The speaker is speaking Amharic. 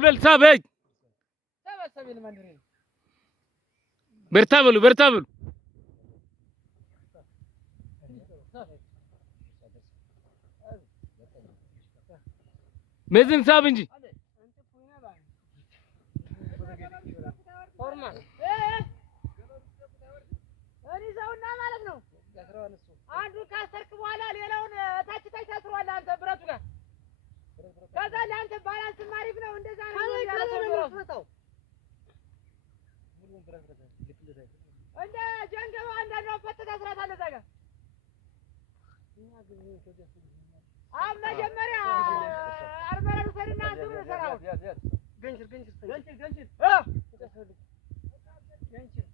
በል ሳበኝ በርታ በሉ መዝን ሳብ እንጂ እሪዛውና ማለት ነው። አንዱ ካሰርክ በኋላ ሌላውን ታች ታስሯል። አንተ ብረቱ ጋር ከዛ ለአንተ ባላንስ ማሪፍ ነው። እንደዛ ነው ያለው። እንደ ጀንገባ አንዳንዷ ፈተታ ስራታለ እዛ ጋር አሁን መጀመሪያ አርበራ ሰሪና አንተ ሰራው ገንችር